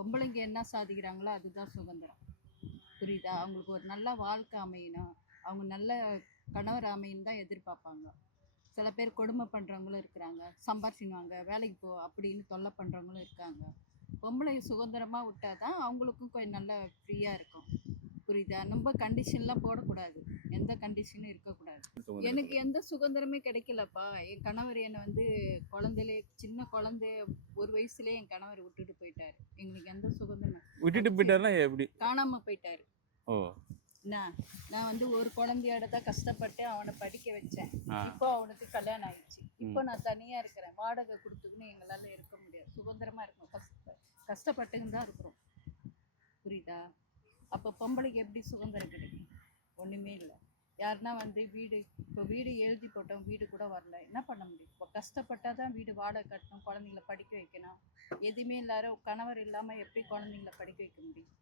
பொம்பளைங்க என்ன சாதிக்கிறாங்களோ அதுதான் சுதந்திரம். புரியுதா? அவங்களுக்கு ஒரு நல்ல வாழ்க்கை அமையணும். அவங்க நல்ல கணவர் அமையன்னு தான் எதிர்பார்ப்பாங்க. சில பேர் கொடுமை பண்ணுறவங்களும் இருக்கிறாங்க. சம்பாரிச்சிடுவாங்க, வேலைக்கு போ அப்படின்னு தொல்லை பண்ணுறவங்களும் இருக்காங்க. பொம்பளை சுதந்திரமாக விட்டால் தான் அவங்களுக்கும் கொஞ்சம் நல்லா ஃப்ரீயாக இருக்கும். புரியுதா? ரொம்ப கண்டிஷன்லாம் போடக்கூடாது. எந்த கண்டிஷனும் இருக்கக்கூடாது. எனக்கு எந்த சுதந்திரமே கிடைக்கலப்பா. என் கணவர் என்னை வந்து குழந்தையிலே சின்ன குழந்தை 1 வயசுலேயே என் கணவர் விட்டுட்டு போயிட்டாரு. எங்களுக்கு எந்த சுதந்திரம் விட்டுட்டு போயிட்டாருன்னா எப்படி? காணாமல் போயிட்டாரு. ஓ, நான் வந்து ஒரு குழந்தையோட தான் கஷ்டப்பட்டு அவனை படிக்க வச்சேன். இப்போ அவனுக்கு கல்யாணம் ஆயிடுச்சு. இப்போ நான் தனியா இருக்கிறேன். வாடகை கொடுத்துக்கின்னு எங்களால இருக்க முடியாது. சுதந்திரமா இருக்கும். கஷ்டப்பட்டுன்னு தான் இருக்கிறோம். புரியுதா? அப்போ பொம்பளைக்கு எப்படி சுதந்திரம் கிடைக்கும்? ஒண்ணுமே இல்லை. யாருன்னா வந்து இப்போ வீடு எழுதி போட்டோம், வீடு கூட வரல, என்ன பண்ண முடியும்? இப்போ கஷ்டப்பட்டா தான் வீடு வாடகை கட்டணும், குழந்தைங்கள படிக்க வைக்கணும். எதுவுமே இல்லாத கணவர் இல்லாம எப்படி குழந்தைங்கள படிக்க வைக்க முடியும்?